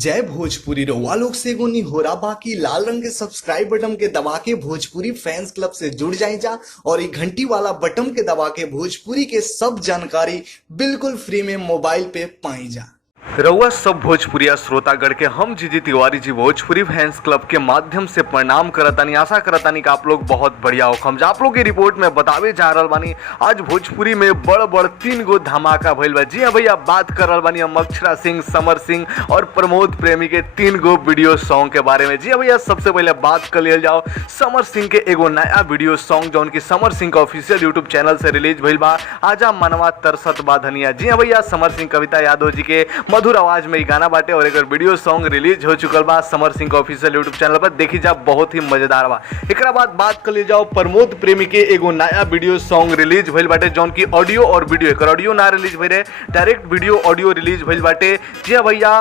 जय भोजपुरी रउआ लोग से एगो निहोरा बाकी लाल रंग के सब्सक्राइब बटन के दबा के भोजपुरी फैंस क्लब से जुड़ जाए जा और ये घंटी वाला बटन के दबा के भोजपुरी के सब जानकारी बिल्कुल फ्री में मोबाइल पे पाई जा। रउआ सब भोजपुरिया श्रोतागण के हम जीजी तिवारी जी भोजपुरी फैंस क्लब के माध्यम से प्रणाम करतानी। आशा करतानी कि आप लोग बहुत बढ़िया हो। हम आप लोग की रिपोर्ट में बतावे जा रहल बानी आज भोजपुरी में बड़ बड़ 3 गो धमाका भइल बा। जी हाँ भैया, बात कर रहल बानी हम अक्षरा सिंह, समर सिंह और प्रमोद प्रेमी के 3 गो वीडियो सॉन्ग के बारे में। जी हाँ भैया, सबसे पहले बात कर लिया जाओ समर सिंह के एगो नया वीडियो सॉन्ग जौन की समर सिंह का ऑफिशियल यूट्यूब चैनल से रिलीज भइल बा, आजा मनवा तरसत बा धनिया। जी हाँ भैया, समर सिंह कविता यादव जी के मधुर आवाज में गाना बाटे और एक वीडियो सॉन्ग रिलीज हो चुकल बा समर सिंह का ऑफिशियल यूट्यूब चैनल पर। देखी जा, बहुत ही मजेदार बा। एकरा बाद बात कर ली जाओ प्रमोद प्रेमी के एगो नया वीडियो सॉन्ग रिलीज भइल बाटे जौन की ऑडियो और वीडियो, एक ऑडियो ना रिलीज भइल रहे, डायरेक्ट वीडियो ऑडियो रिलीज भइल बाटे। जी हाँ भैया,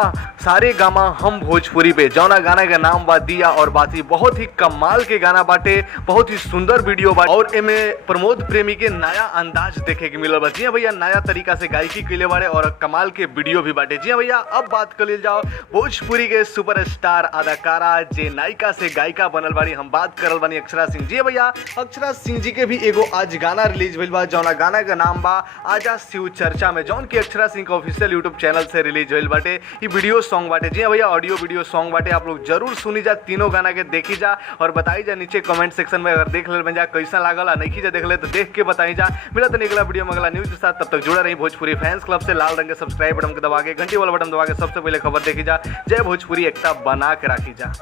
सारे गामा हम भोजपुरी पे जौना गाना का नाम बा दिया और बाती। बहुत ही कमाल के गाना बाटे, बहुत ही सुंदर वीडियो बाटे और एमे प्रमोद प्रेमी के नया अंदाज देखे के मिलल बा। जी हाँ भैया, नया तरीका से गायकी कैले बाड़े और कमाल के वीडियो भी बाटे। जी हाँ भैया, अब बात कर जाओ भोजपुरी के सुपरस्टार अदाकारा जे नायिका से गायिका बनल बाड़ी, हम बात करल बानी अक्षरा सिंह। जी भैया, अक्षरा सिंह जी के भी एगो आज गाना रिलीज भइल बा जौना गाना का नाम बा आजा शिव चर्चा में, जौन की अक्षरा सिंह का ऑफिशियल यूट्यूब चैनल से रिलीज भइल बाटे। ये वीडियो सॉन्ग बाटे। जी भैया, ऑडियो वीडियो सॉन्ग बाटे। आप लोग जरूर सुनी जा, तीनों गाना के देखी जा और बताई जा नीचे कमेंट सेक्शन में। अगर देख ले जा कैसा लागल, नहीं जा देख ले तो देख के बताई जा। मिला तो अगला वीडियो में अगला न्यूज के साथ, तब तक जुड़ा रही भोजपुरी फैंस क्लब से। लाल रंग के सब्सक्राइब बटन के दबा के घंटी वाला बटन दबा के सबसे पहले खबर देखी जा। जय भोजपुरी, एकता बना के राखी जा।